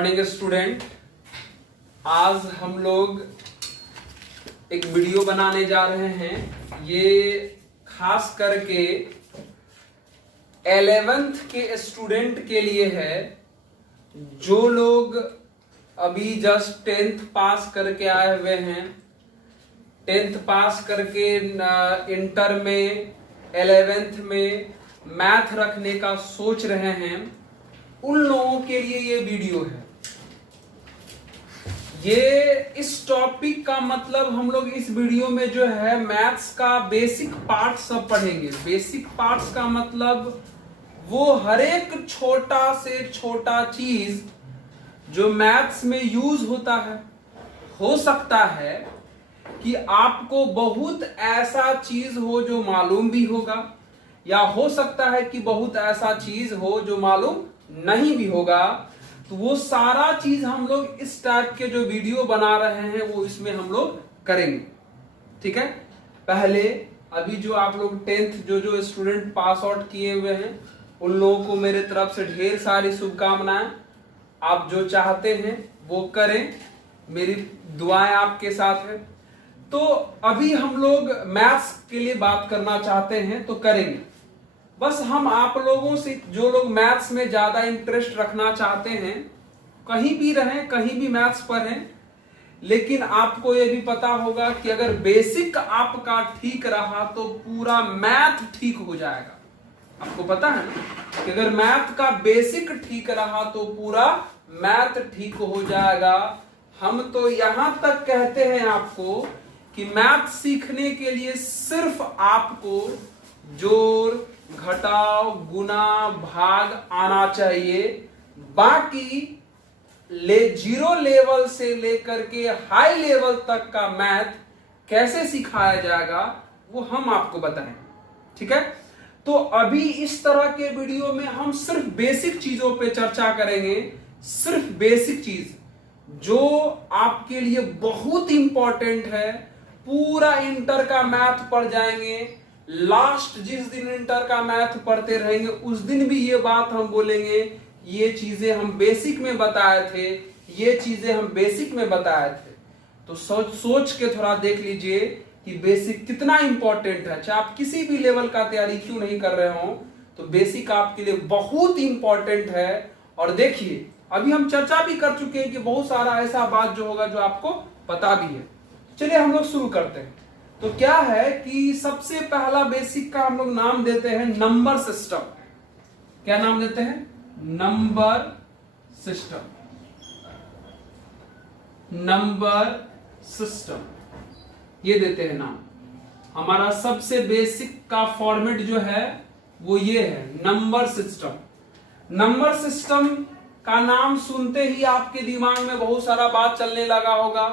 Morning student. आज हम लोग एक वीडियो बनाने जा रहे हैं। ये खास करके 11th के स्टूडेंट के लिए है, जो लोग अभी जस्ट 10th पास करके आए हुए हैं। 10th पास करके इंटर में 11th में मैथ रखने का सोच रहे हैं, उन लोगों के लिए ये वीडियो है। ये इस टॉपिक का मतलब हम लोग इस वीडियो में जो है मैथ्स का बेसिक पार्ट सब पढ़ेंगे। बेसिक पार्ट्स का मतलब वो हर एक छोटा से छोटा चीज जो मैथ्स में यूज होता है। हो सकता है कि आपको बहुत ऐसा चीज हो जो मालूम भी होगा, या हो सकता है कि बहुत ऐसा चीज हो जो मालूम नहीं भी होगा। तो वो सारा चीज हम लोग इस टाइप के जो वीडियो बना रहे हैं वो इसमें हम लोग करेंगे। ठीक है। पहले अभी जो आप लोग 10th जो स्टूडेंट पास आउट किए हुए हैं, उन लोगों को मेरे तरफ से ढेर सारी शुभकामनाएं। आप जो चाहते हैं वो करें, मेरी दुआएं आपके साथ है। तो अभी हम लोग मैथ्स के लिए बात करना चाहते हैं तो करेंगे। बस हम आप लोगों से, जो लोग मैथ्स में ज्यादा इंटरेस्ट रखना चाहते हैं, कहीं भी रहें, कहीं भी मैथ्स पढ़ें, लेकिन आपको यह भी पता होगा कि अगर बेसिक आपका ठीक रहा तो पूरा मैथ ठीक हो जाएगा। आपको पता है ना कि अगर मैथ का बेसिक ठीक रहा तो पूरा मैथ ठीक हो जाएगा। हम तो यहां तक कहते हैं आपको कि मैथ सीखने के लिए सिर्फ आपको जोड़, घटाव, गुना, भाग आना चाहिए। बाकी जीरो लेवल से लेकर के हाई लेवल तक का मैथ कैसे सिखाया जाएगा वो हम आपको बताएं। ठीक है। तो अभी इस तरह के वीडियो में हम सिर्फ बेसिक चीजों पे चर्चा करेंगे। सिर्फ बेसिक चीज जो आपके लिए बहुत इंपॉर्टेंट है। पूरा इंटर का मैथ पढ़ जाएंगे। लास्ट जिस दिन इंटर का मैथ पढ़ते रहेंगे उस दिन भी ये बात हम बोलेंगे, ये चीजें हम बेसिक में बताए थे, ये चीजें हम बेसिक में बताए थे। तो सोच के थोड़ा देख लीजिए कि बेसिक कितना इंपॉर्टेंट है। चाहे आप किसी भी लेवल का तैयारी क्यों नहीं कर रहे हो, तो बेसिक आपके लिए बहुत इंपॉर्टेंट है। और देखिए, अभी हम चर्चा भी कर चुके हैं कि बहुत सारा ऐसा बात जो होगा जो आपको पता भी है। चलिए हम लोग शुरू करते हैं। तो क्या है कि सबसे पहला बेसिक का हम लोग नाम देते हैं नंबर सिस्टम। क्या नाम देते हैं? Number system. नंबर सिस्टम ये देते हैं नाम। हमारा सबसे बेसिक का फॉर्मेट जो है वो ये है, नंबर सिस्टम। नंबर सिस्टम का नाम सुनते ही आपके दिमाग में बहुत सारा बात चलने लगा होगा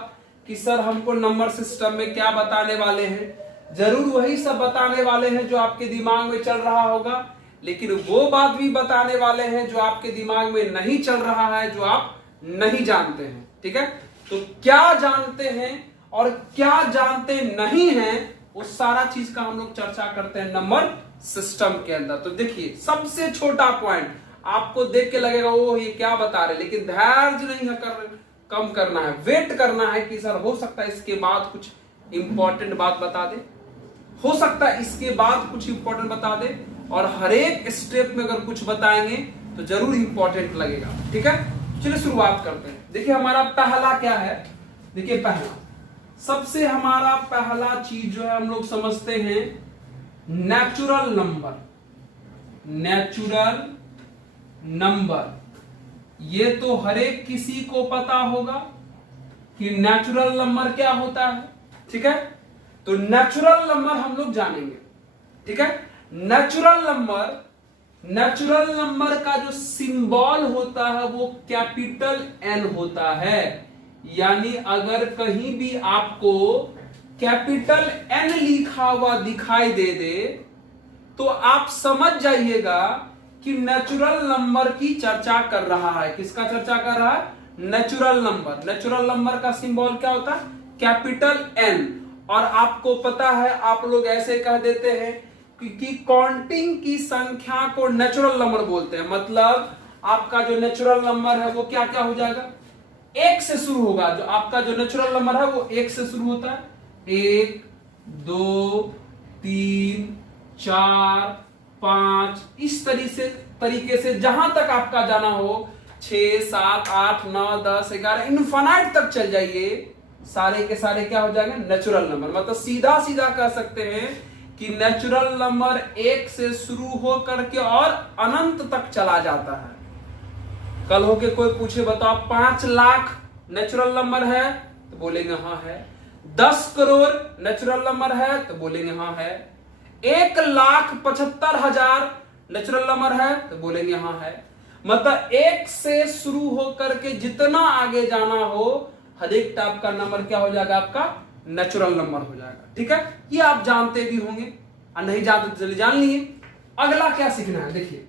कि सर हमको नंबर सिस्टम में क्या बताने वाले हैं। जरूर वही सब बताने वाले हैं जो आपके दिमाग में चल रहा होगा, लेकिन वो बात भी बताने वाले हैं जो आपके दिमाग में नहीं चल रहा है, जो आप नहीं जानते हैं। ठीक है। तो क्या जानते हैं और क्या जानते नहीं हैं, उस सारा चीज का हम लोग चर्चा करते हैं नंबर सिस्टम के अंदर। तो देखिए, सबसे छोटा पॉइंट आपको देख के लगेगा वो ये क्या बता रहे, लेकिन धैर्य नहीं कम करना है, वेट करना है कि सर हो सकता है इसके बाद कुछ इंपॉर्टेंट बात बता दे, हो सकता है इसके बाद कुछ इंपॉर्टेंट बता दे, और हर एक स्टेप में अगर कुछ बताएंगे तो जरूर इंपॉर्टेंट लगेगा। ठीक है। चलिए शुरुआत करते हैं। देखिए हमारा पहला क्या है। देखिए पहला, सबसे हमारा पहला चीज जो है हम लोग समझते हैं नेचुरल नंबर। नेचुरल नंबर ये तो हर एक किसी को पता होगा कि नेचुरल नंबर क्या होता है। ठीक है। तो नेचुरल नंबर हम लोग जानेंगे। ठीक है। नेचुरल नंबर का जो सिंबल होता है वो कैपिटल एन होता है। यानी अगर कहीं भी आपको कैपिटल एन लिखा हुआ दिखाई दे तो आप समझ जाइएगा कि नेचुरल नंबर की चर्चा कर रहा है। किसका चर्चा कर रहा है? Natural number. नेचुरल नंबर का सिंबल क्या होता है? Capital N. और आपको पता है, आप लोग ऐसे कह देते हैं कि काउंटिंग की संख्या को नेचुरल नंबर बोलते हैं। मतलब आपका जो नेचुरल नंबर है वो क्या क्या हो जाएगा, एक से शुरू होगा। जो आपका जो नेचुरल नंबर है वो एक से शुरू होता है, 1 2 3 4 5, इस तरीके से जहां तक आपका जाना हो, 6 7 8 9 10 11 इनफाइनाइट तक चल जाइए, सारे के सारे क्या हो जाएंगे, नेचुरल नंबर। मतलब सीधा सीधा कह सकते हैं कि नेचुरल नंबर एक से शुरू हो करके और अनंत तक चला जाता है। कल हो के कोई पूछे बताओ 5 लाख नेचुरल नंबर है तो बोलेंगे हाँ है, 10 करोड़ नेचुरल नंबर है तो बोलेंगे हाँ है, 1,75,000 नेचुरल नंबर है तो बोलेंगे हाँ है। मतलब एक से शुरू होकर के जितना आगे जाना हो, हर एक टाइप का नंबर क्या हो जाएगा, आपका नेचुरल नंबर हो जाएगा। ठीक है, ये आप जानते भी होंगे और नहीं जानते तो चलिए जान लिए। अगला क्या सीखना है, देखिए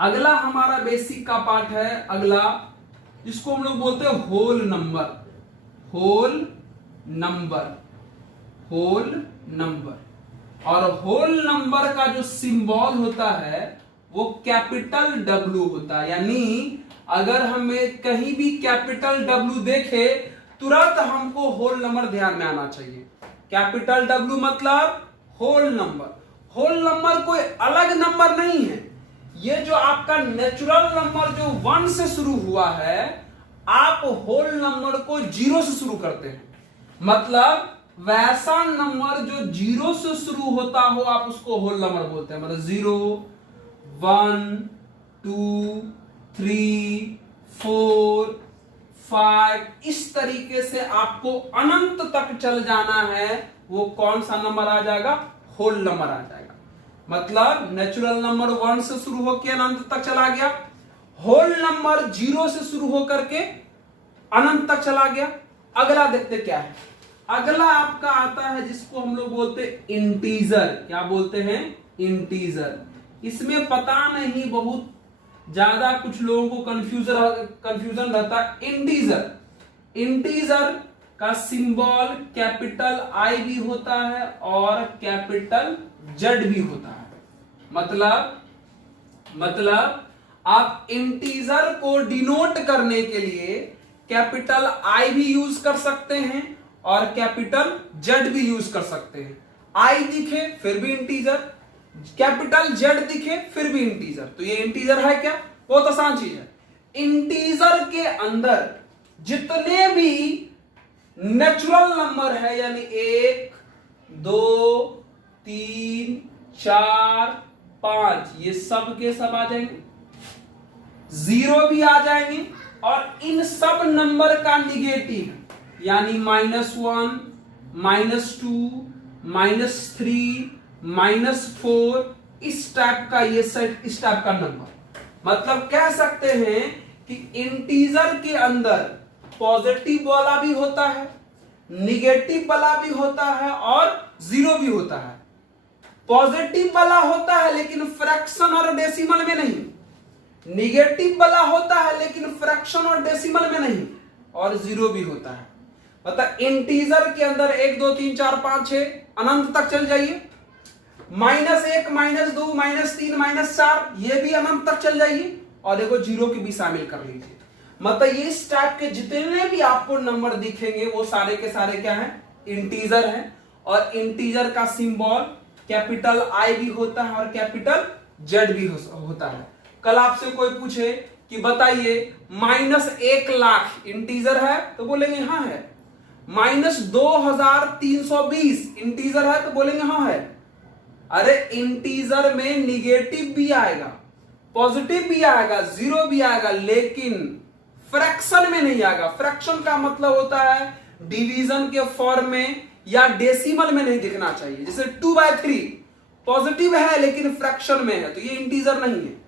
अगला हमारा बेसिक का पार्ट है, अगला जिसको हम लोग बोलते हैं whole number. Whole number, whole number. और होल नंबर का जो सिंबल होता है वो कैपिटल W होता है। यानी अगर हमें कहीं भी कैपिटल W देखे तुरंत हमको होल नंबर ध्यान में आना चाहिए। कैपिटल W मतलब होल नंबर। होल नंबर कोई अलग नंबर नहीं है, ये जो आपका नेचुरल नंबर जो 1 से शुरू हुआ है, आप होल नंबर को 0 से शुरू करते हैं। मतलब वैसा नंबर जो 0 से शुरू होता हो आप उसको होल नंबर बोलते हैं। मतलब 0 1 2 3 4 5, इस तरीके से आपको अनंत तक चल जाना है, वो कौन सा नंबर आ जाएगा, होल नंबर आ जाएगा। मतलब नेचुरल नंबर 1 से शुरू होकर अनंत तक चला गया, होल नंबर 0 से शुरू होकर के अनंत तक चला गया। अगला देखते क्या है, अगला आपका आता है जिसको हम लोग बोलते हैं इंटीजर। क्या बोलते हैं, इंटीजर। इसमें पता नहीं बहुत ज्यादा कुछ लोगों को कंफ्यूजन रहता है। इंटीजर का सिंबल कैपिटल I भी होता है और कैपिटल Z भी होता है। मतलब आप इंटीजर को डिनोट करने के लिए कैपिटल I भी यूज कर सकते हैं और कैपिटल Z भी यूज कर सकते हैं। I दिखे फिर भी इंटीजर, कैपिटल Z दिखे फिर भी इंटीजर, तो ये इंटीजर है क्या, बहुत आसान चीज है। इंटीजर के अंदर जितने भी नेचुरल नंबर है, यानी 1 2 3 4 5, ये सब के सब आ जाएंगे, 0 भी आ जाएंगे। और इन सब नंबर का निगेटिव यानी -1 -2 -3 -4, इस टाइप का ये सेट, इस टाइप का नंबर। मतलब कह सकते हैं कि इंटीजर के अंदर पॉजिटिव वाला भी होता है, निगेटिव वाला भी होता है और 0 भी होता है। पॉजिटिव वाला होता है लेकिन फ्रैक्शन और डेसिमल में नहीं, निगेटिव वाला होता है लेकिन फ्रैक्शन और डेसिमल में नहीं, और 0 भी होता है। मतलब इंटीजर के अंदर 1 2 3 4 5 6 अनंत तक चल जाइए, -1 -2 -3 -4, ये भी अनंत तक चल जाइए, और देखो 0 के भी शामिल कर लीजिए। मतलब ये इस टाइप के जितने भी आपको नंबर दिखेंगे वो सारे के सारे क्या हैं, इंटीजर हैं। और इंटीजर का सिंबल कैपिटल I भी होता है और कैपिटल Z भी होता है। कल आपसे कोई पूछे कि बताइए -1 लाख इंटीजर है तो बोलेंगे हाँ है, -2320 इंटीजर है तो बोलेंगे हाँ है। अरे इंटीजर में निगेटिव भी आएगा, पॉजिटिव भी आएगा, 0 भी आएगा, लेकिन फ्रैक्शन में नहीं आएगा। फ्रैक्शन का मतलब होता है डिवीजन के फॉर्म में या डेसिमल में नहीं दिखना चाहिए। जैसे 2/3 पॉजिटिव है लेकिन फ्रैक्शन में है, तो ये इंटीजर नहीं है।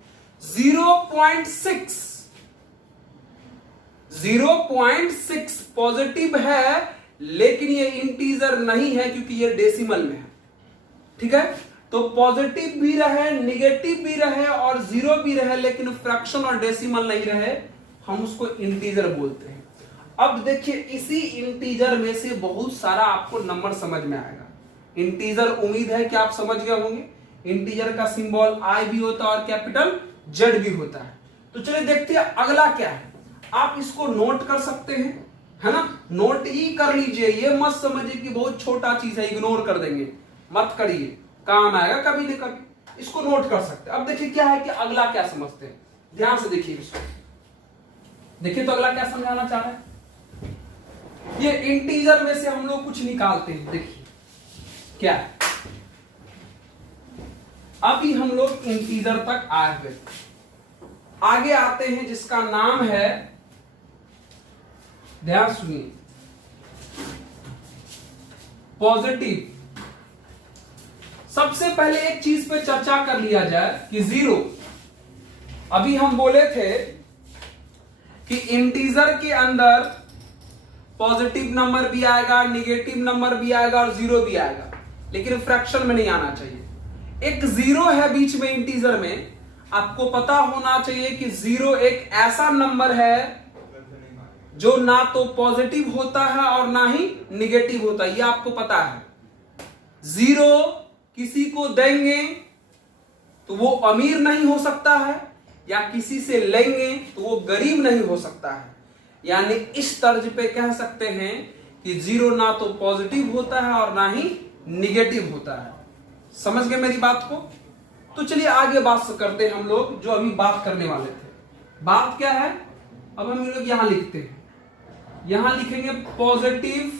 0.6 पॉजिटिव है लेकिन ये इंटीजर नहीं है क्योंकि ये डेसिमल में है। ठीक है, तो पॉजिटिव भी रहे, निगेटिव भी रहे और 0 भी रहे, लेकिन फ्रैक्शन और डेसिमल नहीं रहे, हम उसको इंटीजर बोलते हैं। अब देखिए इसी इंटीजर में से बहुत सारा आपको नंबर समझ में आएगा। इंटीजर उम्मीद है कि आप समझ गए होंगे। इंटीजर का सिंबल I भी होता है और कैपिटल Z भी होता है। तो चलिए देखते हैं अगला क्या है। आप इसको नोट कर सकते हैं, है ना, नोट ही कर लीजिए, ये मत समझिए कि बहुत छोटा चीज है इग्नोर कर देंगे, मत करिए, काम आएगा कभी न कभी, इसको नोट कर सकते हैं। अब देखिए क्या है कि अगला क्या समझते हैं, ध्यान से देखिए इसको, देखिए तो अगला क्या समझाना चाह रहे हैं। ये इंटीजर में से हम लोग कुछ निकालते हैं, देखिए क्या है। अभी हम लोग इंटीजर तक आए हुए, आगे आते हैं जिसका नाम है, ध्यान सुनिए, पॉजिटिव। सबसे पहले एक चीज पे चर्चा कर लिया जाए कि जीरो, अभी हम बोले थे कि इंटीजर के अंदर पॉजिटिव नंबर भी आएगा, निगेटिव नंबर भी आएगा और जीरो भी आएगा, लेकिन फ्रैक्शन में नहीं आना चाहिए। एक जीरो है बीच में इंटीजर में, आपको पता होना चाहिए कि जीरो एक ऐसा नंबर है जो ना तो पॉजिटिव होता है और ना ही निगेटिव होता है, ये आपको पता है। जीरो किसी को देंगे तो वो अमीर नहीं हो सकता है, या किसी से लेंगे तो वो गरीब नहीं हो सकता है। यानी इस तर्ज पे कह सकते हैं कि जीरो ना तो पॉजिटिव होता है और ना ही निगेटिव होता है। समझ गए मेरी बात को? तो चलिए आगे बात करते हैं हम लोग, जो अभी बात करने वाले थे। बात क्या है, अब हम लोग यहां लिखते हैं, यहां लिखेंगे पॉजिटिव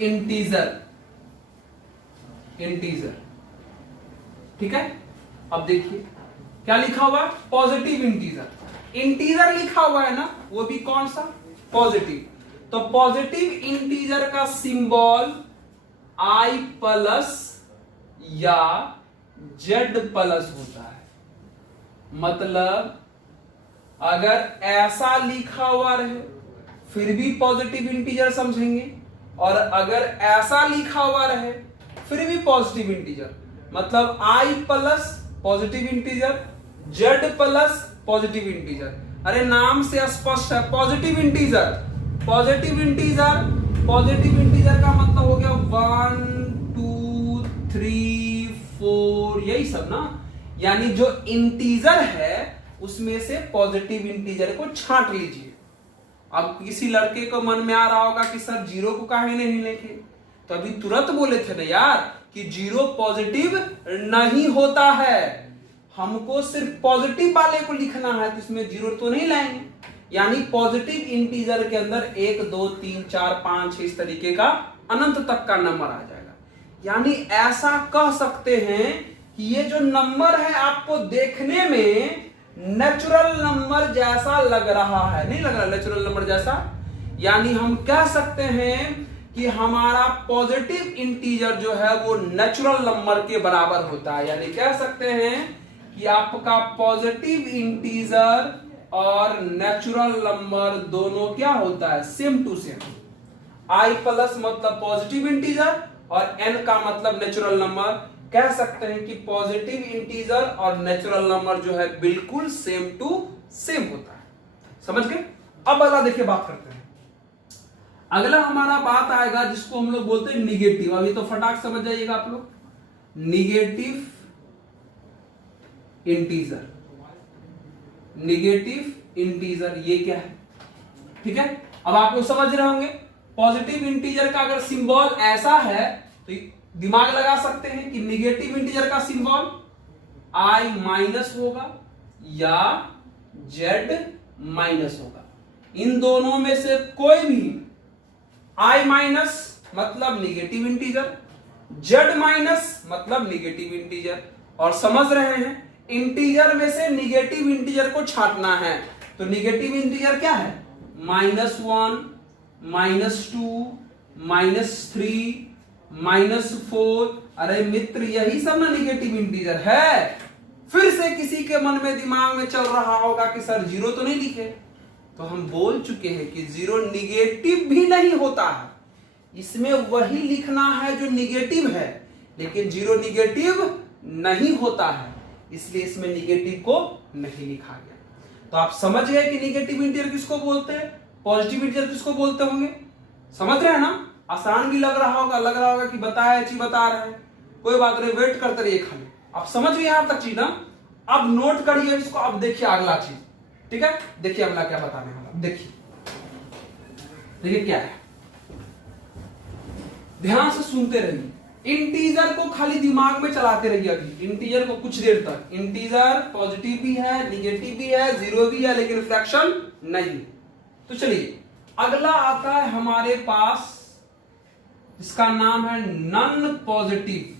इंटीजर, ठीक है। अब देखिए क्या लिखा हुआ है, पॉजिटिव इंटीजर। इंटीजर लिखा हुआ है ना, वो भी कौन सा, पॉजिटिव। तो पॉजिटिव इंटीजर का सिंबल I प्लस या Z प्लस होता है। मतलब अगर ऐसा लिखा हुआ रहे फिर भी पॉजिटिव इंटीजर समझेंगे, और अगर ऐसा लिखा हुआ रहे फिर भी पॉजिटिव इंटीजर। मतलब I plus positive integer, Z plus positive integer. अरे नाम से स्पष्ट है, पॉजिटिव इंटीजर। पॉजिटिव इंटीजर का मतलब हो गया 1 2 3 4, यही सब ना। यानी जो इंटीजर है उसमें से पॉजिटिव इंटीजर को छांट लीजिए। अब किसी लड़के को मन में आ रहा होगा कि सर जीरो को काहे नहीं लिखे, तो अभी तुरंत बोले थे ना यार कि जीरो पॉजिटिव नहीं होता है, हमको सिर्फ पॉजिटिव वाले को लिखना है, तो इसमें जीरो तो नहीं लाएंगे। यानी पॉजिटिव इंटीजर के अंदर 1 2 3 4 5 6 इस तरीके का अनंत तक का नंबर आ जाएगा। यानी ऐसा कह सकते हैं कि ये जो नंबर है आपको देखने में नेचुरल नंबर जैसा लग रहा है, नहीं लग रहा नेचुरल नंबर जैसा। यानी हम कह सकते हैं कि हमारा पॉजिटिव इंटीजर जो है वो नेचुरल नंबर के बराबर होता है। यानी कह सकते हैं कि आपका पॉजिटिव इंटीजर और नेचुरल नंबर दोनों क्या होता है, same to same. I plus मतलब पॉजिटिव इंटीजर और n का मतलब नेचुरल नंबर। कह सकते हैं कि पॉजिटिव इंटीजर और नेचुरल नंबर जो है बिल्कुल सेम टू सेम होता है। समझ गए? अब अगला देखिए बात करते हैं। अगला हमारा बात आएगा जिसको हम लोग बोलते हैं निगेटिव। अभी तो फटाक समझ जाइएगा आप लोग, निगेटिव इंटीजर। निगेटिव इंटीजर ये क्या है, ठीक है। अब आप लोग समझ रहे होंगे पॉजिटिव इंटीजर का अगर सिंबल ऐसा है तो दिमाग लगा सकते हैं कि निगेटिव इंटीजर का सिंबल I माइनस होगा या Z माइनस होगा। इन दोनों में से कोई भी, I माइनस मतलब निगेटिव इंटीजर, Z माइनस मतलब निगेटिव इंटीजर। और समझ रहे हैं इंटीजर में से निगेटिव इंटीजर को छांटना है, तो निगेटिव इंटीजर क्या है, -1 -2 -3 -4। अरे मित्र यही सब ना निगेटिव इंटीजर है। फिर से किसी के मन में दिमाग में चल रहा होगा कि सर जीरो तो नहीं लिखे, तो हम बोल चुके हैं कि जीरो निगेटिव भी नहीं होता है, इसमें वही लिखना है जो निगेटिव है, लेकिन जीरो निगेटिव नहीं होता है, इसलिए इसमें निगेटिव को नहीं लिखा गया। तो आप समझ गए कि निगेटिव इंटीजर किसको बोलते हैं, पॉजिटिव इंटीजर किसको बोलते होंगे। समझ रहे हैं ना, आसान भी लग रहा होगा कि बताया चीज बता रहे हैं, कोई बात नहीं, वेट करते रहिए खाली। आप समझ गए यहां तक चीज ना। अब नोट करिए इसको। अब देखिए अगला चीज, ठीक है, देखिए अगला क्या बताने वाला, देखिए देखिए क्या है, ध्यान से सुनते रहिए। इंटीजर को खाली दिमाग में चलाते रहिए। अभी इंटीजर को कुछ देर तक, इंटीजर पॉजिटिव भी है, निगेटिव भी है, जीरो भी है, लेकिन फ्रैक्शन नहीं। तो चलिए अगला आता है हमारे पास, इसका नाम है non positive,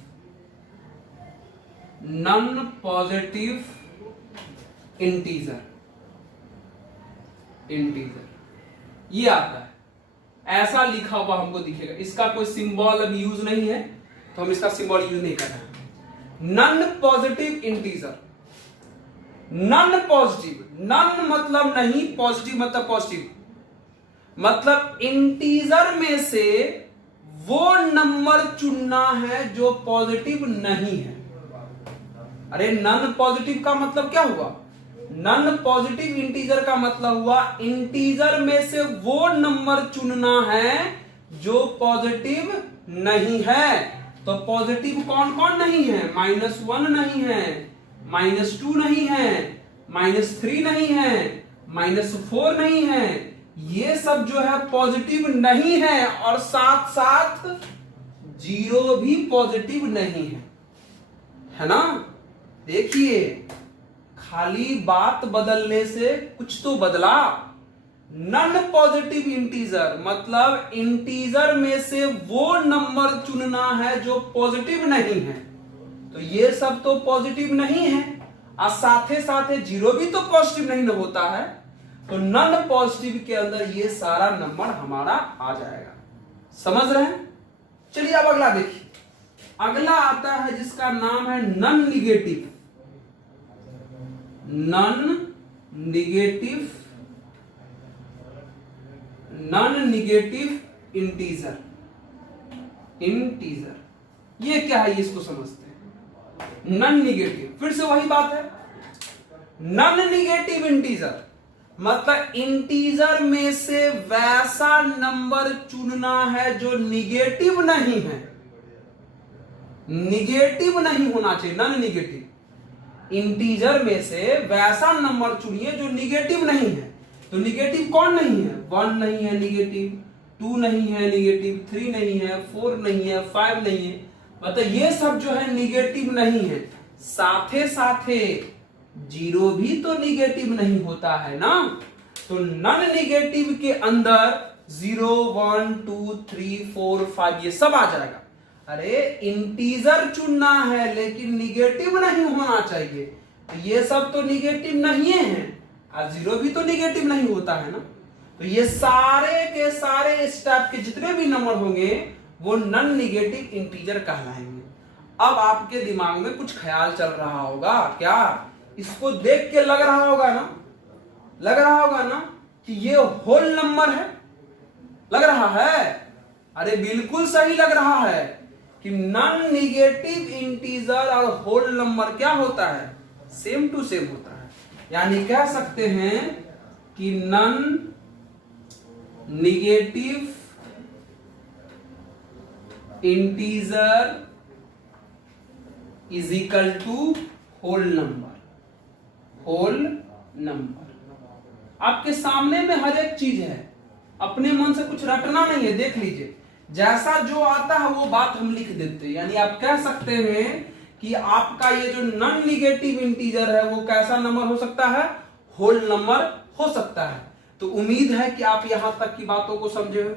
non positive integer. Integer ये आता है, ऐसा लिखा हुआ हमको दिखेगा। इसका कोई सिंबल अभी यूज नहीं है, तो हम इसका सिंबल यूज नहीं कर रहे हैं। Non positive integer, non positive, non मतलब नहीं, पॉजिटिव मतलब पॉजिटिव, मतलब इंटीजर में से वो नंबर चुनना है जो पॉजिटिव नहीं है। अरे नॉन पॉजिटिव का मतलब क्या हुआ? नॉन पॉजिटिव इंटीजर का मतलब हुआ इंटीजर में से वो नंबर चुनना है जो पॉजिटिव नहीं है। तो पॉजिटिव कौन कौन नहीं है? -1 नहीं है, -2 नहीं है, -3 नहीं है, -4 नहीं है, ये सब जो है पॉजिटिव नहीं है, और साथ साथ 0 भी पॉजिटिव नहीं है ना। देखिए खाली बात बदलने से कुछ तो बदला। नॉन पॉजिटिव इंटीजर मतलब इंटीजर में से वो नंबर चुनना है जो पॉजिटिव नहीं है। तो ये सब तो पॉजिटिव नहीं है, और साथे साथे 0 भी तो पॉजिटिव नहीं होता है। तो नॉन पॉजिटिव के अंदर ये सारा नंबर हमारा आ जाएगा। समझ रहे हैं? चलिए अब अगला देखिए। अगला आता है जिसका नाम है non negative, non negative, non negative integer. Integer ये क्या है, इसको समझते हैं। नॉन निगेटिव, फिर से वही बात है, नॉन निगेटिव इंटीजर मतलब इंटीजर में से वैसा नंबर चुनना है जो निगेटिव नहीं है। निगेटिव नहीं होना चाहिए, नॉन निगेटिव। इंटीजर में से वैसा नंबर चुनिए जो निगेटिव नहीं है। तो निगेटिव कौन नहीं है? 1 नहीं है निगेटिव, 2 नहीं है निगेटिव, 3 नहीं है, 4 नहीं है, 5 नहीं है, मतलब ये सब जो है निगेटिव नहीं है। साथे साथे 0 भी तो निगेटिव नहीं होता है ना। तो नॉन निगेटिव के अंदर 0, 1, 2, 3, 4, 5 ये सब आ जाएगा। अरे इंटीजर चुनना है लेकिन निगेटिव नहीं होना चाहिए, तो ये सब तो निगेटिव नहीं है, और 0 भी तो निगेटिव नहीं होता है ना। तो ये सारे के सारे इस टाइप के जितने भी नंबर होंगे वो नॉन निगेटिव इंटीजर कहलाएंगे। अब आपके दिमाग में कुछ ख्याल चल रहा होगा क्या? इसको देख के लग रहा होगा ना, लग रहा होगा ना कि ये होल नंबर है। लग रहा है? अरे बिल्कुल सही लग रहा है कि नॉन निगेटिव इंटीजर और होल नंबर क्या होता है? सेम टू सेम होता है। यानी कह सकते हैं कि non negative integer is equal to whole number. Whole number आपके सामने में हर एक चीज है, अपने मन से कुछ रटना नहीं है। देख लीजिए, जैसा जो आता है वो बात हम लिख देते हैं। यानी आप कह सकते हैं कि आपका ये जो नॉन निगेटिव इंटीजर है वो कैसा नंबर हो सकता है? होल नंबर हो सकता है। तो उम्मीद है कि आप यहां तक की बातों को समझे हो।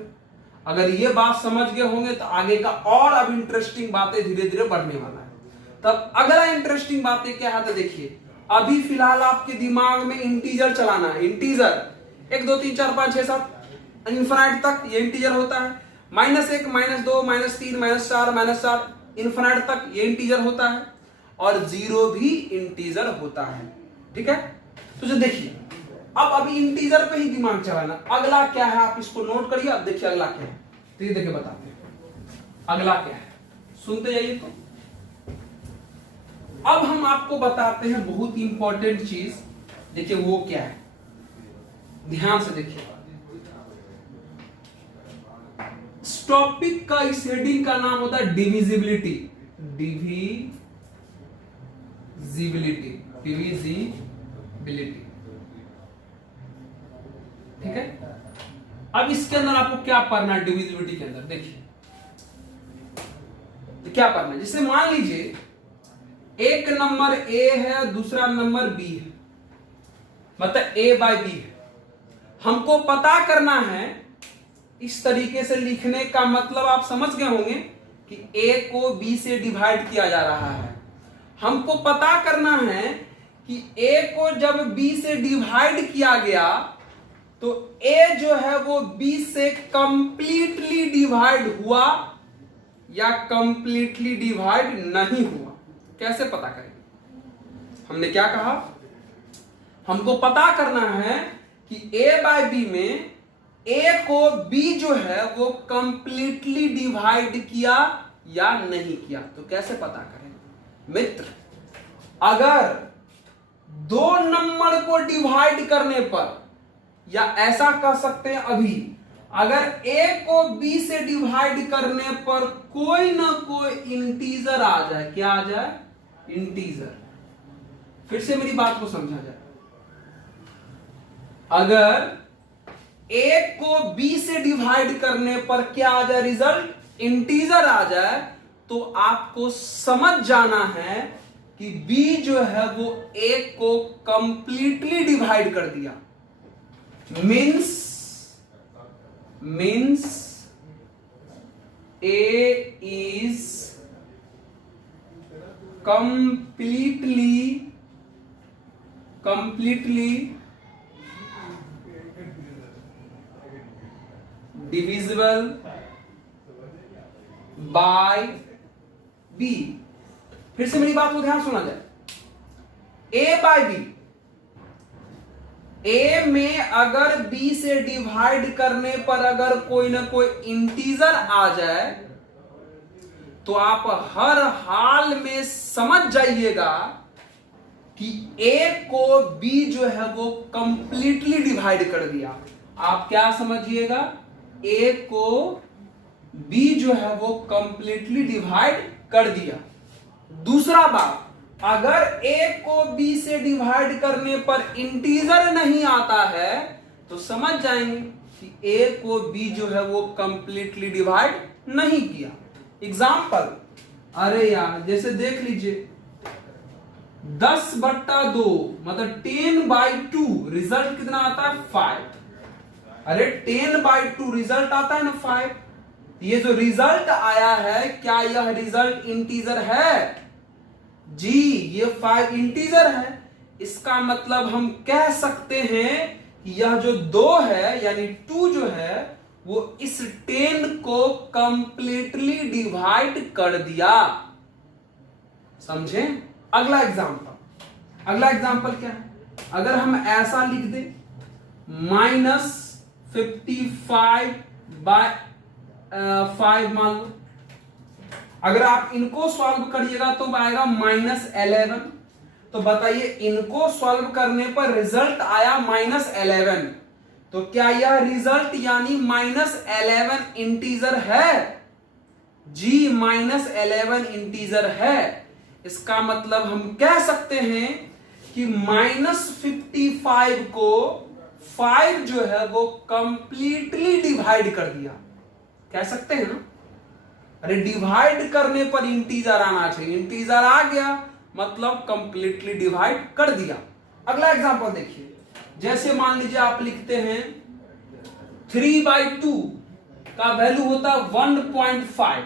अगर ये बात समझ गए होंगे तो आगे का और अब इंटरेस्टिंग बातें धीरे धीरे बढ़ने वाला है। तब अगला इंटरेस्टिंग बातें क्या है तो देखिए, अभी फिलहाल आपके दिमाग में इंटीजर चलाना है। इंटीजर 1 2 3 4 5 6 7 इनफिनिट तक ये इंटीजर होता है। -1 -2 -3 -4 -4 इनफिनिट तक ये इंटीजर होता है, और 0 भी इंटीजर होता है। ठीक है, तो जो देखिए अब अभी इंटीजर पे ही दिमाग चलाना। अगला क्या है आप इसको नोट करिए। अब देखिए अगला क्या है, तो ये देखिए बताते हैं अगला क्या है, सुनते जाइए। तो अब हम आपको बताते हैं बहुत इंपॉर्टेंट चीज। देखिए वो क्या है, ध्यान से देखिए। इस टॉपिक का, इस हेडिंग का नाम होता है डिविजिबिलिटी। Divisibility divisibility. ठीक है, अब इसके अंदर आपको क्या पढ़ना है? डिविजिबिलिटी के अंदर देखिए क्या पढ़ना है। जैसे मान लीजिए एक नंबर ए है, दूसरा नंबर बी है, मतलब ए बाय बी है। हमको पता करना है, इस तरीके से लिखने का मतलब आप समझ गए होंगे कि ए को बी से डिवाइड किया जा रहा है। हमको पता करना है कि ए को जब बी से डिवाइड किया गया तो ए जो है वो बी से कंप्लीटली डिवाइड हुआ या कंप्लीटली डिवाइड नहीं हुआ। कैसे पता करेंगे? हमने क्या कहा? हमको पता करना है कि ए बाय बी में ए को बी जो है वो कंप्लीटली डिवाइड किया या नहीं किया। तो कैसे पता करेंगे मित्र? अगर दो नंबर को डिवाइड करने पर, या ऐसा कह सकते हैं अभी, अगर ए को बी से डिवाइड करने पर कोई ना कोई इंटीजर आ जाए, क्या आ जाए? इंटीजर। फिर से मेरी बात को समझा जाए। अगर ए को बी से डिवाइड करने पर क्या आ जाए? रिजल्ट इंटीजर आ जाए, तो आपको समझ जाना है कि बी जो है वो ए को कंप्लीटली डिवाइड कर दिया। Means A is completely divisible by B. फिर से मेरी बात को ध्यान सुना जाए। ए बाय बी, ए में अगर बी से डिवाइड करने पर अगर कोई ना कोई इंटीजर आ जाए तो आप हर हाल में समझ जाइएगा कि ए को बी जो है वो कंप्लीटली डिवाइड कर दिया। आप क्या समझिएगा? ए को बी जो है वो कंप्लीटली डिवाइड कर दिया। दूसरा बात, अगर ए को बी से डिवाइड करने पर इंटीजर नहीं आता है तो समझ जाएंगे कि ए को बी जो है वो कंप्लीटली डिवाइड नहीं किया। एग्जाम्पल, अरे यार जैसे देख लीजिए 10/2 मतलब 10/2 रिजल्ट कितना आता है? 5। अरे 10/2 रिजल्ट आता है ना 5। ये जो रिजल्ट आया है, क्या यह रिजल्ट इंटीजर है? जी, ये 5 इंटीजर है। इसका मतलब हम कह सकते हैं कि यह जो 2 है यानी 2 जो है वो इस 10 को कंप्लीटली डिवाइड कर दिया। समझे? अगला एग्जांपल क्या है? अगर हम ऐसा लिख दे -55/5 मान लो। अगर आप इनको सॉल्व करिएगा तो आएगा -11। तो बताइए, इनको सॉल्व करने पर रिजल्ट आया -11, तो क्या यह रिजल्ट यानी -11 इंटीजर है? जी, -11 इंटीजर है। इसका मतलब हम कह सकते हैं कि -55 को 5 जो है वो कंप्लीटली डिवाइड कर दिया। कह सकते हैं ना? अरे डिवाइड करने पर इंटीजर आना चाहिए, इंटीजर आ गया मतलब कंप्लीटली डिवाइड कर दिया। अगला एग्जांपल देखिए, जैसे मान लीजिए आप लिखते हैं 3/2 का वैल्यू होता है 1.5।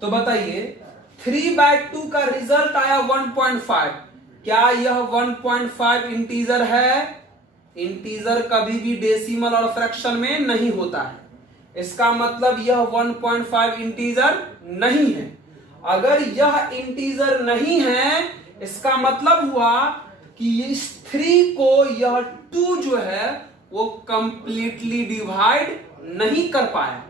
तो बताइए 3/2 का रिजल्ट आया 1.5, क्या यह 1.5 इंटीजर है? इंटीजर कभी भी डेसिमल और फ्रैक्शन में नहीं होता है। इसका मतलब यह 1.5 इंटीजर नहीं है। अगर यह इंटीजर नहीं है, इसका मतलब हुआ कि इस 3 को यह 2 जो है वो कंप्लीटली डिवाइड नहीं कर पाया।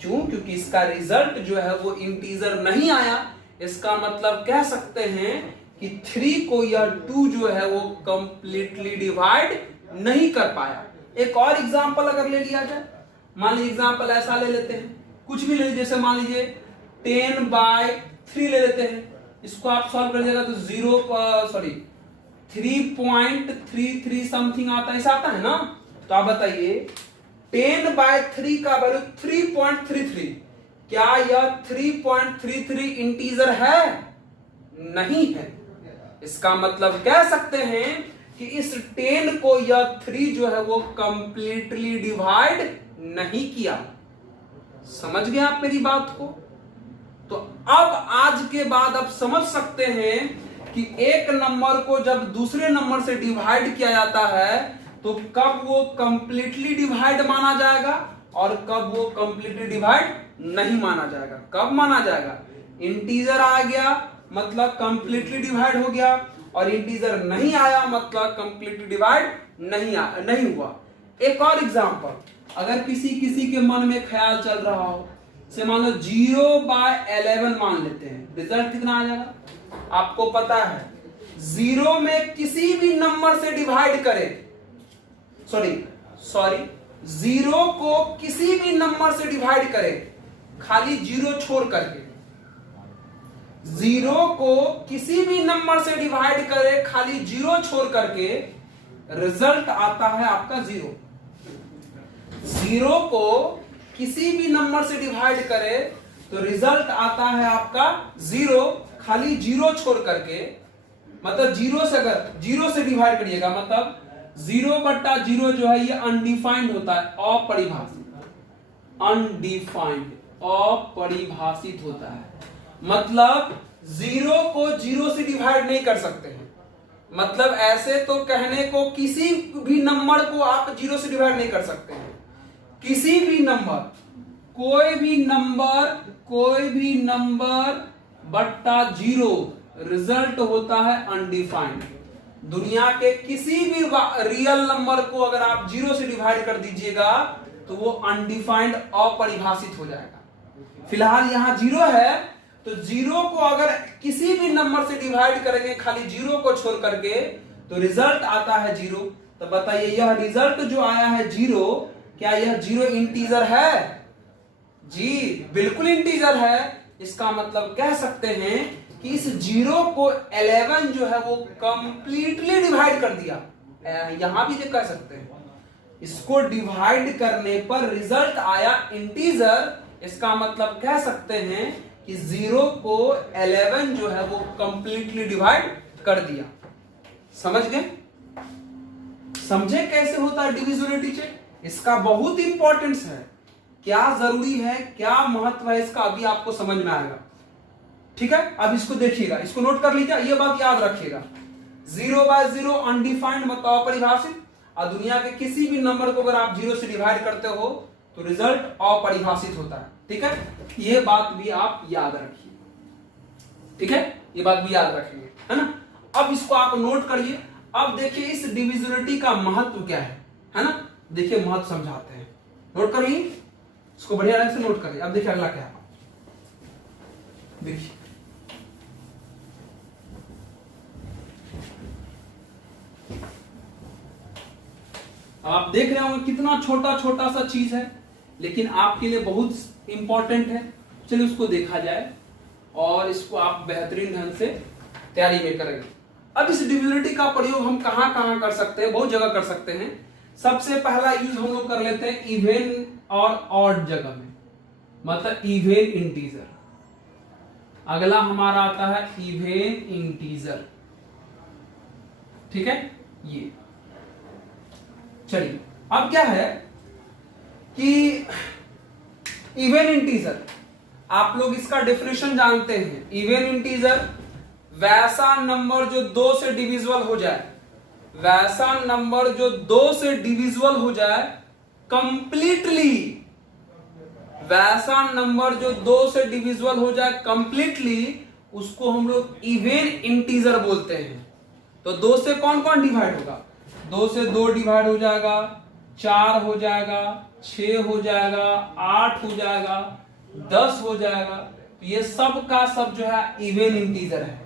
क्यों? क्योंकि इसका रिजल्ट जो है वो इंटीजर नहीं आया। इसका मतलब कह सकते हैं कि 3 को यह 2 जो है वो कंप्लीटली डिवाइड नहीं कर पाया। एक और एग्जांपल अगर ले लिया जाए, मान लीजिए एग्जांपल ऐसा ले लेते हैं, कुछ भी ले लीजिए, जैसे मान लीजिए 10/3 ले लेते हैं, इसको आप सॉल्व करिएगा तो 3.33 समथिंग आता है, ऐसा आता है ना। तो आप बताइए 10/3 का वैल्यू 3.33, क्या यह 3.33 इंटीजर है? नहीं है। इसका मतलब कह सकते हैं कि इस 10 को यह 3 जो है वो कंप्लीटली डिवाइड नहीं किया। समझ गए आप मेरी बात को? तो अब आज के बाद आप समझ सकते हैं कि एक नंबर को जब दूसरे नंबर से डिवाइड किया जाता है तो कब वो कंप्लीटली डिवाइड माना जाएगा और कब वो कंप्लीटली डिवाइड नहीं माना जाएगा। कब माना जाएगा? इंटीजर आ गया मतलब कंप्लीटली डिवाइड हो गया, और इंटीजर नहीं आया मतलब कंप्लीटली डिवाइड नहीं हुआ। एक और एग्जांपल, अगर किसी के मन में ख्याल चल रहा हो, से मान लो 0/11 मान लेते हैं, रिजल्ट कितना आ जाएगा? आपको पता है 0 में किसी भी नंबर से डिवाइड करे, सॉरी 0 को किसी भी नंबर से डिवाइड करे खाली 0 छोड़ करके, 0 को किसी भी नंबर से डिवाइड करे खाली 0 छोड़ करके, रिजल्ट आता है आपका 0। 0 को किसी भी नंबर से डिवाइड करे तो रिजल्ट आता है आपका 0, खाली 0 छोड़ करके। मतलब 0 से अगर 0 से डिवाइड करिएगा मतलब 0/0 जो है ये अनडिफाइंड होता है, अपरिभाषित, अनडिफाइंड, अपरिभाषित होता है। मतलब 0 को 0 से डिवाइड नहीं कर सकते हैं। मतलब ऐसे तो कहने को किसी भी नंबर को आप 0 से डिवाइड नहीं कर सकते हैं। किसी भी नंबर, कोई भी नंबर बट्टा 0, रिजल्ट होता है अनडिफाइंड। दुनिया के किसी भी रियल नंबर को अगर आप 0 से डिवाइड कर दीजिएगा तो वो अनडिफाइंड, अपरिभाषित हो जाएगा। फिलहाल यहां 0 है तो 0 को अगर किसी भी नंबर से डिवाइड करेंगे खाली 0 को छोड़ करके तो रिजल्ट आता है 0। तो बताइए यह रिजल्ट जो आया है 0, क्या यह 0 इंटीजर है? जी बिल्कुल इंटीजर है। इसका मतलब कह सकते हैं कि इस 0 को 11 जो है वो कंप्लीटली डिवाइड कर दिया। यहां भी जो कह सकते हैं इसको डिवाइड करने पर रिजल्ट आया इंटीजर। इसका मतलब कह सकते हैं कि 0 को 11 जो है वो कंप्लीटली डिवाइड कर दिया। समझ गए? समझे कैसे होता है डिविजिबिलिटी चेक? इसका बहुत इंपॉर्टेंस है। क्या जरूरी है, क्या महत्व है इसका, अभी आपको समझ में आएगा। ठीक है, अब इसको देखिएगा, इसको नोट कर लीजिए, ये बात याद रखिएगा। 0/0 अनडिफाइंड मतलब अपरिभाषित, और दुनिया के किसी भी नंबर को अगर आप 0 से डिवाइड करते हो तो रिजल्ट अपरिभाषित होता है। ठीक है, ये बात भी आप याद रखिए। ठीक है, ये बात भी याद रखिए, है ना। अब इसको आप नोट करिए। अब देखिए इस डिविजिबिलिटी का महत्व क्या है ना। देखिए महत्व समझाते हैं, नोट करिए, इसको बढ़िया ढंग से नोट करिए। अब देखिए अगला क्या है, देखिए आप देख रहे होंगे कितना छोटा छोटा सा चीज है, लेकिन आपके लिए बहुत इंपॉर्टेंट है। चलिए उसको देखा जाए और इसको आप बेहतरीन ढंग से तैयारी में करेंगे। अब इस डिविजिबिलिटी का प्रयोग हम कहां कहां कर सकते हैं? बहुत जगह कर सकते हैं। सबसे पहला यूज हम लोग कर लेते हैं इवन और ऑड जगह में, मतलब इवन इंटीजर। अगला हमारा आता है इवन इंटीजर। ठीक है, ये चलिए अब क्या है कि इवन इंटीजर, आप लोग इसका डेफिनेशन जानते हैं। इवन इंटीजर वैसा नंबर जो 2 से डिविजिबल हो जाए, वैसा नंबर जो 2 से डिविजिबल हो जाए कंप्लीटली, वैसा नंबर जो 2 से डिविजिबल हो जाए कंप्लीटली, उसको हम लोग इवन इंटीजर बोलते हैं। तो 2 से कौन कौन डिवाइड होगा? 2 से 2 डिवाइड हो जाएगा, 4 हो जाएगा, 6 हो जाएगा, 8 हो जाएगा, 10 हो जाएगा। तो ये सब का सब जो है इवन इंटीजर है।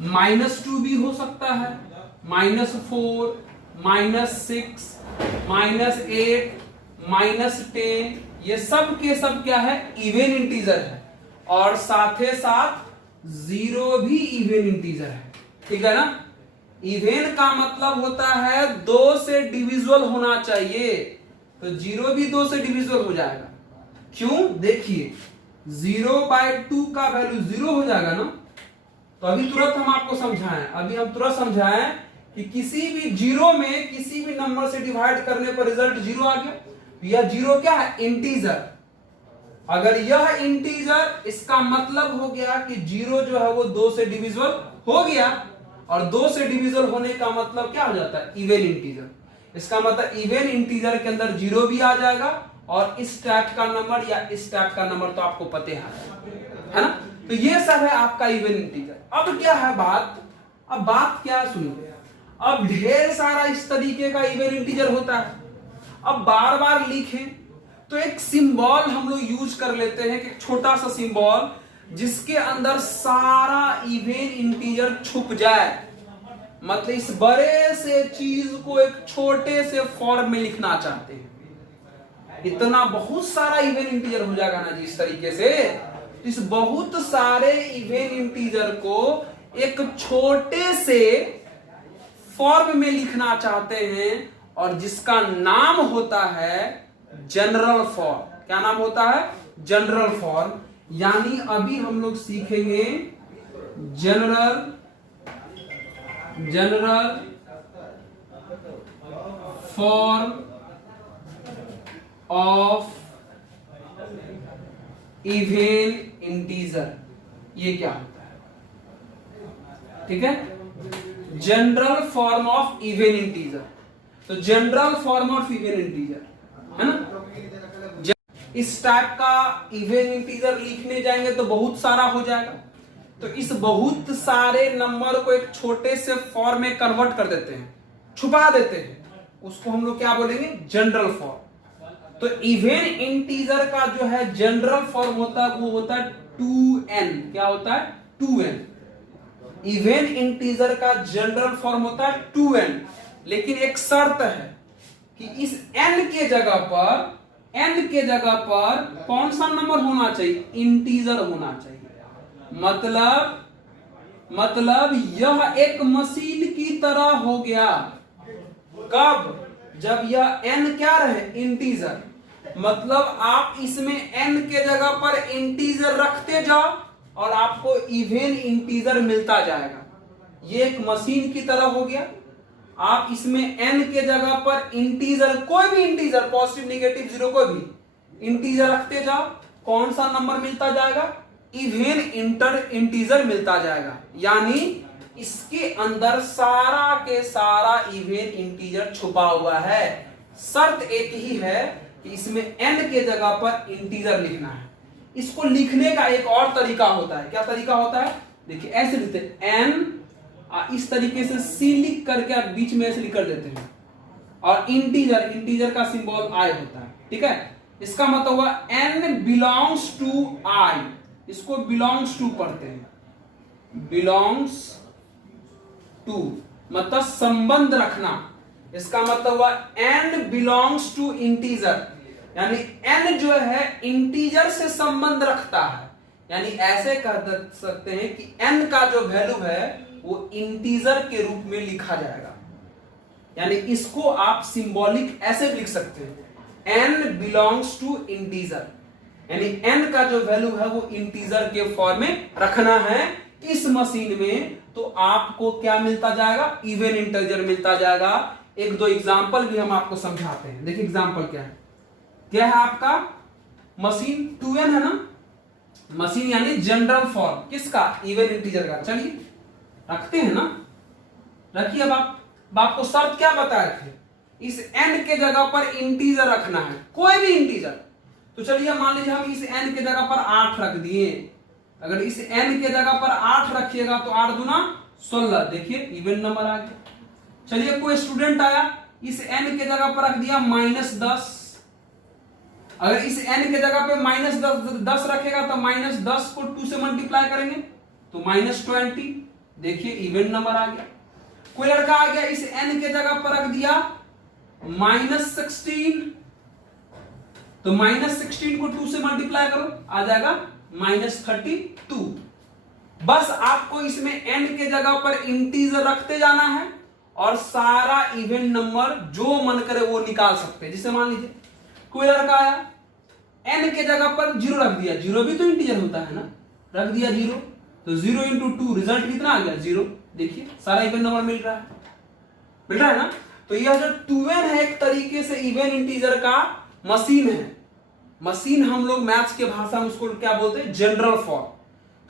-2 भी हो सकता है, -4, -6, -8, -10, ये सब के सब क्या है? इवन इंटीजर है। और साथ ही साथ जीरो भी इवन इंटीजर है, ठीक है ना। इवन का मतलब होता है 2 से डिविजिबल होना चाहिए, तो जीरो भी 2 से डिविजिबल हो जाएगा। क्यों? देखिए 0/2 का वैल्यू 0 हो जाएगा ना। तो अभी तुरंत हम आपको समझाएं, अभी हम तुरंत समझाएं कि किसी भी जीरो में किसी भी नंबर से डिवाइड करने पर रिजल्ट जीरो आ गया, तो यह जीरो क्या है? इंटीजर। अगर यह इंटीजर, इसका मतलब हो गया कि जीरो जो है वो 2 से डिविजिबल हो गया, और 2 से डिविजिबल होने का मतलब क्या हो जाता है? Even integer. इसका मतलब इवन इंटीजर के अंदर जीरो भी आ जाएगा, और इस टाइप का नंबर या इस टाइप का नंबर तो आपको पते है ना। तो ये सब है आपका इवन इंटीजर। अब क्या है बात? अब बात क्या है सुनिए, अब ढेर सारा इस तरीके का इवन इंटीजर होता है। अब बार बार लिखें तो एक सिंबल हम लोग यूज कर लेते हैं, कि छोटा सा सिंबल जिसके अंदर सारा इवन इंटीजर छुप जाए। मतलब इस बड़े से चीज को एक छोटे से फॉर्म में लिखना चाहते हैं, इतना बहुत सारा इवन इंटीजर हो जाएगा ना जी इस तरीके से। इस बहुत सारे इवन इंटीजर को एक छोटे से फॉर्म में लिखना चाहते हैं, और जिसका नाम होता है जनरल फॉर्म। क्या नाम होता है? General form. यानी अभी हम लोग सीखेंगे general form of even integer. ये क्या होता है? ठीक है, general form of even integer. तो general form of even integer है ना। इस टाइप का इवन इंटीजर लिखने जाएंगे तो बहुत सारा हो जाएगा, तो इस बहुत सारे नंबर को एक छोटे से फॉर्म में कन्वर्ट कर देते हैं, छुपा देते हैं, उसको हम लोग क्या बोलेंगे? General form. तो इवन इंटीजर का जो है जनरल फॉर्म होता है वो होता है 2n। क्या होता है? 2n। इवन इंटीजर का जनरल फॉर्म होता है 2n, लेकिन एक शर्त है कि इस n के जगह पर कौन सा नंबर होना चाहिए? इंटीजर होना चाहिए। मतलब यह एक मशीन की तरह हो गया। कब? जब यह n क्या रहे? इंटीजर। मतलब आप इसमें n के जगह पर इंटीजर रखते जाओ और आपको इवन इंटीजर मिलता जाएगा। ये एक मशीन की तरह हो गया। आप इसमें n के जगह पर इंटीजर, कोई भी इंटीजर, पॉजिटिव नेगेटिव जीरो, कोई भी इंटीजर रखते जाओ, कौन सा नंबर मिलता जाएगा? इवन इंटीजर मिलता जाएगा। यानी इसके अंदर सारा के सारा इवन इंटीजर छुपा हुआ है। शर्त एक ही है कि इसमें n के जगह पर इंटीजर लिखना है। इसको लिखने का एक और तरीका होता है। क्या तरीका होता है? देखिए ऐसे लिखते हैं n, इस तरीके से c लिख करके आप बीच में ऐसे लिख कर देते हैं, और इंटीजर का सिंबल i होता है। ठीक है, इसका मतलब हुआ n बिलोंग्स टू i। इसको बिलोंग्स टू पढ़ते हैं, बिलोंग्स टू मतलब संबंध रखना। इसका मतलब हुआ n बिलोंग्स टू इंटीजर, यानी n जो है इंटीजर से संबंध रखता है। यानी ऐसे कह सकते हैं कि n का जो वैल्यू है वो इंटीजर के रूप में लिखा जाएगा। यानी इसको आप सिंबॉलिक ऐसे लिख सकते हैं, n बिलोंग्स टू इंटीजर, यानी n का जो वैल्यू है वो इंटीजर के फॉर्म में रखना है इस मशीन में। तो आपको क्या मिलता जाएगा? इवन इंटीजर मिलता जाएगा। एक दो एग्जांपल भी हम आपको समझाते हैं। देखिए एग्जांपल क्या है। क्या है आपका? मशीन 2n है ना। मशीन यानी जनरल फॉर्म किसका? इवन इंटीजर का। चलिए रखते हैं ना, रखिए। अब आपको शर्त क्या बताए थे? इस n के जगह पर इंटीजर रखना है, कोई भी इंटीजर। तो चलिए मान लीजिए हम इस n के जगह पर 8 रख दिए। अगर इस n के जगह पर 8 रखिएगा तो 8 दूना 16, देखिए इवन नंबर आ गया। चलिए कोई स्टूडेंट आया, इस n के जगह पर रख दिया -10। अगर इस n के जगह पे -10 रखेगा तो -10 को 2 से मल्टीप्लाई करेंगे तो -20, देखिए इवन नंबर आ गया। कोई लड़का आ गया, इस n के जगह पर रख दिया -16, तो -16 को 2 से मल्टीप्लाई करो, आ जाएगा -32। बस आपको इसमें n के जगह पर इंटीजर रखते जाना है और सारा इवन नंबर जो मन करे वो निकाल सकते हैं। जिसे मान लीजिए कोई लड़का आया, n के जगह पर 0 रख दिया, 0 भी तो इंटीजर होता है ना, रख दिया 0, तो 0 इंटू 2 रिजल्ट कितना आ गया 0। देखिए सारा इवन नंबर मिल रहा है ना। तो यह जो 2n है एक तरीके से इवन इंटीजर का मशीन है। मशीन हम लोग मैथ्स के भाषा में उसको क्या बोलते हैं, जनरल फॉर्म।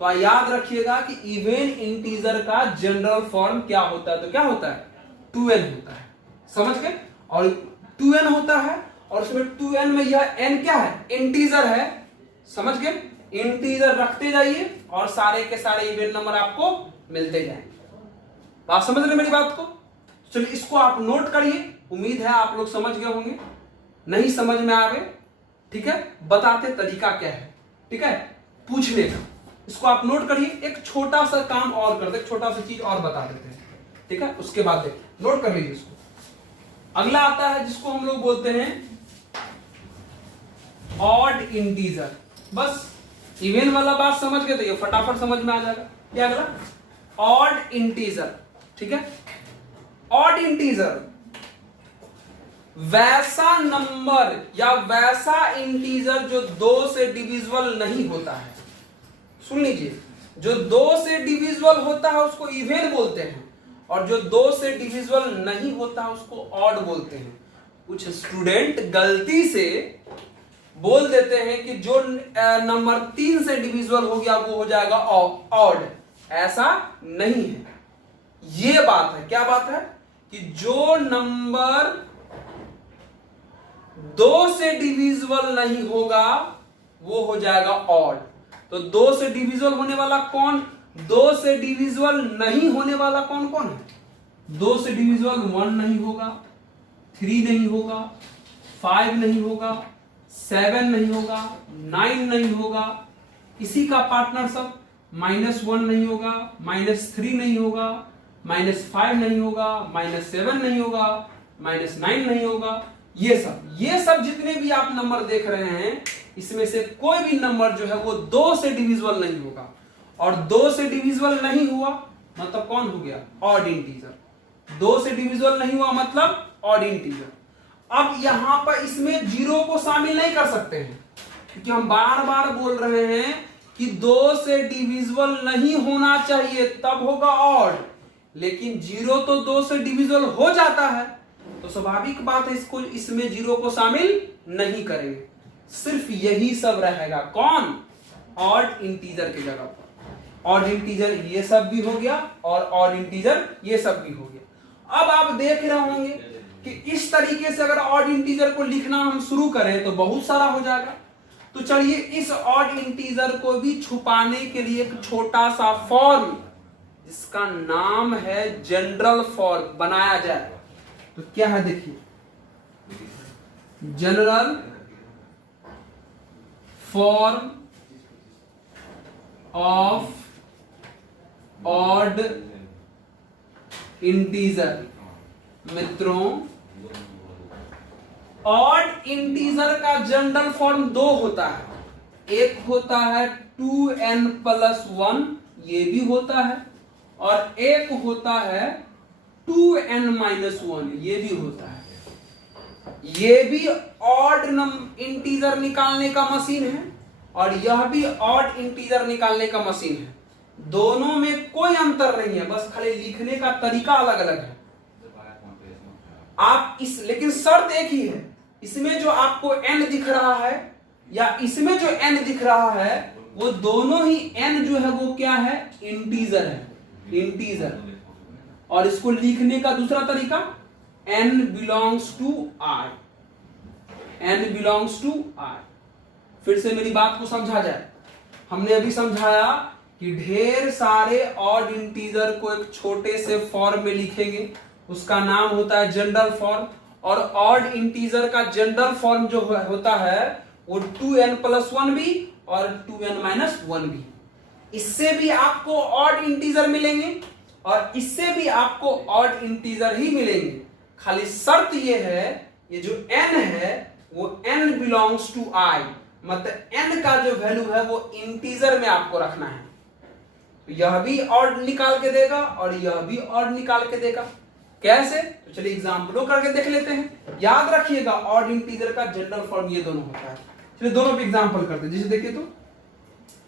तो याद रखिएगा कि इवन इंटीजर का जनरल फॉर्म क्या होता है, तो क्या होता है 2n होता है, समझ गए। और 2n होता है और उसमें 2n में यह n क्या है, इंटीजर है, समझ गए। इंटीजर रखते जाइए और सारे के सारे इवन नंबर आपको मिलते जाएंगे। आप समझ रहे मेरी बात को। चलिए इसको आप नोट करिए, उम्मीद है आप लोग समझ गए होंगे। नहीं समझ में आवे, ठीक है, बताते तरीका क्या है, ठीक है, पूछने का। इसको आप नोट करिए। एक छोटा सा काम और करते, छोटा सा चीज और बता देते हैं, ठीक है, उसके बाद देखिए, नोट कर लीजिए इसको। अगला आता है जिसको हम लोग बोलते हैं ऑड इंटीजर। बस इवन वाला बात समझ गए तो ये फटाफट समझ में आ जाएगा। क्या अगला, ऑड इंटीजर, ठीक है। ऑड इंटीजर वैसा नंबर या वैसा इंटीजर जो 2 से डिविजिबल नहीं होता है। सुन लीजिए, जो 2 से डिविजिबल होता है उसको इवन बोलते हैं और जो 2 से डिविजिबल नहीं होता है उसको ऑड बोलते हैं। कुछ स्टूडेंट गलती से बोल देते हैं कि जो नंबर 3 से डिविजिबल हो गया वो हो जाएगा ऑड। ऐसा नहीं है। ये बात है, क्या बात है, कि जो नंबर 2 से डिविजिबल नहीं होगा वो हो जाएगा ऑड। तो 2 से डिविजिबल होने वाला कौन, 2 से डिविजिबल नहीं होने वाला कौन कौन है। 2 से डिविजिबल 1 नहीं होगा, 3 नहीं होगा, 5 नहीं होगा, 7 नहीं होगा, 9 नहीं होगा। इसी का पार्टनर सब -1 नहीं होगा, -3 नहीं होगा, -5 नहीं होगा, -7 नहीं होगा, -9 नहीं होगा। ये सब जितने भी आप नंबर देख रहे हैं इसमें से कोई भी नंबर जो है वो 2 से डिविजिबल नहीं होगा। और 2 से डिविजिबल नहीं हुआ मतलब कौन हो गया, ऑड इंटीजर। 2 से डिविजिबल नहीं हुआ मतलब ऑड इंटीजर। अब यहां पर इसमें 0 को शामिल नहीं कर सकते हैं क्योंकि हम बार बार बोल रहे हैं कि 2 से डिविजिबल नहीं होना चाहिए तब होगा ऑड। लेकिन 0 तो 2 से डिविजिबल हो जाता है तो स्वाभाविक बात है इसको इसमें 0 को शामिल नहीं करेंगे। सिर्फ यही सब रहेगा, कौन, ऑड इंटीजर की जगह पर। ऑड इंटीजर ये सब भी हो गया और ऑड इंटीजर ये सब भी हो गया। अब आप देख रहे होंगे कि इस तरीके से अगर ऑड इंटीजर को लिखना हम शुरू करें तो बहुत सारा हो जाएगा। तो चलिए इस ऑड इंटीजर को भी छुपाने के लिए एक छोटा सा फॉर्म जिसका नाम है जनरल फॉर्म बनाया जाए। तो क्या है देखिए, general form of odd integer. मित्रों, ऑड इंटीजर का जनरल फॉर्म 2 होता है। एक होता है 2n+1, ये भी होता है, और एक होता है 2n-1, ये भी होता है। ये भी ऑड इंटीजर निकालने का मशीन है और यह भी ऑड इंटीजर निकालने का मशीन है। दोनों में कोई अंतर नहीं है, बस खाली लिखने का तरीका अलग अलग है। आप लेकिन शर्त एक ही है, इसमें जो आपको n दिख रहा है या इसमें जो n दिख रहा है वो दोनों ही n जो है वो क्या है, इंटीजर है, इंटीजर। और इसको लिखने का दूसरा तरीका n belongs to r, n belongs to r। फिर से मेरी बात को समझा जाए। हमने अभी समझाया कि ढेर सारे ऑड इंटीजर को एक छोटे से फॉर्म में लिखेंगे, उसका नाम होता है जनरल फॉर्म। और ऑड इंटीजर का जनरल फॉर्म जो होता है वो 2n+1 भी और 2n-1 भी। इससे भी आपको ऑड इंटीजर मिलेंगे और इससे भी आपको ऑड इंटीजर ही मिलेंगे। खाली शर्त ये है, ये जो n है वो n बिलोंग्स टू i, मतलब n का जो वैल्यू है वो इंटीजर में आपको रखना है। तो यह भी ऑड निकाल के देगा और यह भी ऑड निकाल के देगा। कैसे? तो चलिए एग्जाम्पलों करके देख लेते हैं। याद रखिएगा ऑड इंटीजर का जनरल फॉर्म ये दोनों होता है। चलिए दोनों पे एग्जाम्पल करते हैं। जैसे देखिए तो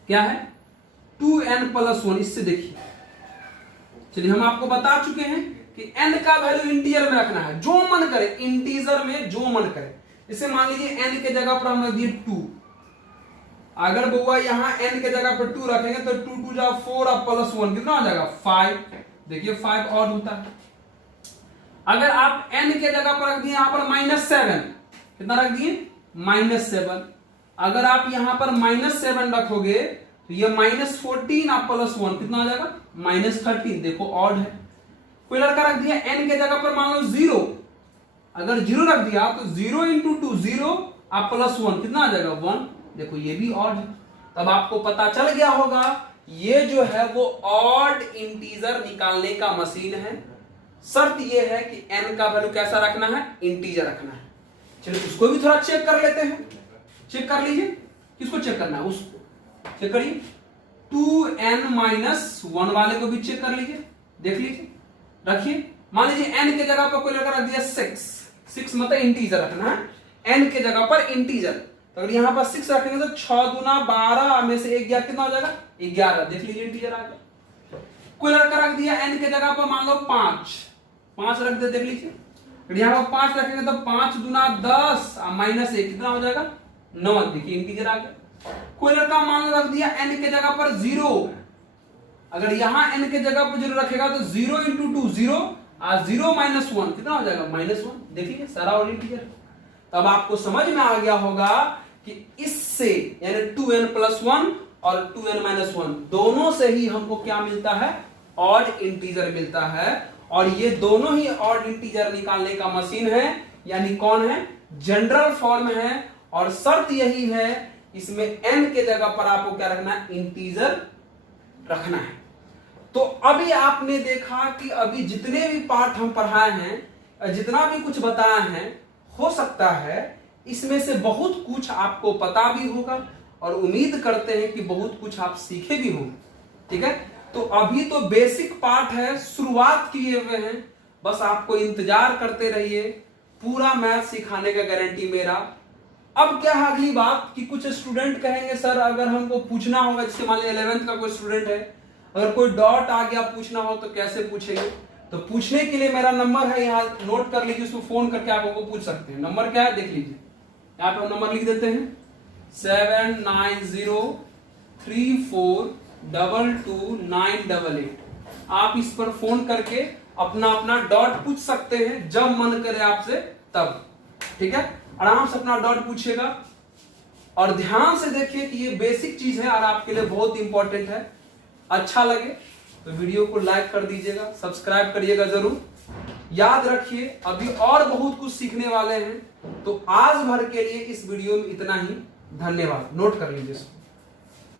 क्या है 2n+1, इससे देखिए। चलिए हम आपको बता चुके हैं कि n का वैल्यू इंटीजर में रखना है, जो मन करे इंटीजर में जो मन करे। इसे मान लीजिए n के जगह पर हम रख दिए 2। अगर बउआ यहां n के जगह पर 2 रखेंगे तो 2 2 जा 4 और +1 कितना हो जाएगा 5। देखिए 5 ऑड होता है। अगर आप n के जगह पर रख दिए यहां पर -7, कितना रख दिए -7। अगर आप यहां पर -7 रखोगे तो ये -14 और +1 कितना हो जाएगा -13। देखो ऑड है। कोई लड़का रख दिया n के जगह पर मान लो 0, अगर 0 रख दिया तो 0 × 2 0 और +1 कितना आ जाएगा 1। देखो ये भी ऑड है। तब आपको पता चल गया होगा ये जो है वो ऑड इंटीजर निकालने का मशीन है। शर्त ये है कि n का वैल्यू कैसा रखना है, इंटीजर रखना है। चलिए उसको भी थोड़ा चेक कर लेते हैं। चेक कर लीजिए, किसको चेक करना है उसको चेक करिए। 2n-1 वाले को भी चेक कर लीजिए, देख लीजिए, रखिए। मान लीजिए n के जगह पर कोई लड़का रख दिया 6 मतलब इंटीजर रखना है n के जगह पर इंटीजर। तो अगर यहां पर 6 रखेंगे तो 6 दूना 12 में से 1 गया कितना हो जाएगा 11। देख लीजिए इंटीजर आ गया। कोई लड़का रख दिया n के जगह पर मान लो 5 रख दे, देख लीजिए। अगर यहां पर 5 रखेंगे तो 5 दूना 10 -1 कितना हो जाएगा 9। देखिए इंटीजर आ गया। कोई लड़का मान लो रख दिया n के जगह पर 0। अगर यहां n के जगह पर 0 रखेगा तो 0 × 2 0 और 0 -1 कितना हो जाएगा -1। देखिए सारा ऑड इंटीजर। तब आपको समझ में आ गया होगा कि इससे यानी 2n+1 और 2n-1 दोनों से ही हमको क्या मिलता है, ऑड इंटीजर मिलता है। और ये दोनों ही ऑड इंटीजर निकालने का मशीन है, यानी कौन है, जनरल फॉर्म है। और शर्त यही है इसमें n के जगह पर आपको क्या रखना है, इंटीजर रखना है। तो अभी आपने देखा कि अभी जितने भी पार्ट हम पढ़ाए हैं, जितना भी कुछ बताया है, हो सकता है इसमें से बहुत कुछ आपको पता भी होगा और उम्मीद करते हैं कि बहुत कुछ आप सीखे भी होंगे। ठीक है, तो अभी तो बेसिक पार्ट है, शुरुआत किए हुए हैं, बस आपको इंतजार करते रहिए। पूरा मैथ सिखाने का गारंटी मेरा। अब क्या है अगली बात कि कुछ स्टूडेंट कहेंगे सर अगर हमको पूछना होगा, जैसे मान लीजिए 11th का कोई स्टूडेंट है, अगर कोई डॉट आ गया पूछना हो तो कैसे पूछेंगे। तो पूछने के लिए मेरा नंबर है, यहाँ नोट कर लीजिए, उसको फोन करके आप हमको पूछ सकते हैं। नंबर क्या है देख लीजिए, यहाँ पे हम नंबर लिख देते हैं 7903422988। आप इस पर फोन करके अपना अपना डॉट पूछ सकते हैं जब मन करे आपसे तब। ठीक है, आराम से अपना डॉट पूछिएगा और ध्यान से देखिए कि ये बेसिक चीज है और आपके लिए बहुत इंपॉर्टेंट है। अच्छा लगे तो वीडियो को लाइक कर दीजिएगा, सब्सक्राइब करिएगा जरूर। याद रखिए अभी और बहुत कुछ सीखने वाले हैं। तो आज भर के लिए इस वीडियो में इतना ही। धन्यवाद। नोट कर लीजिए।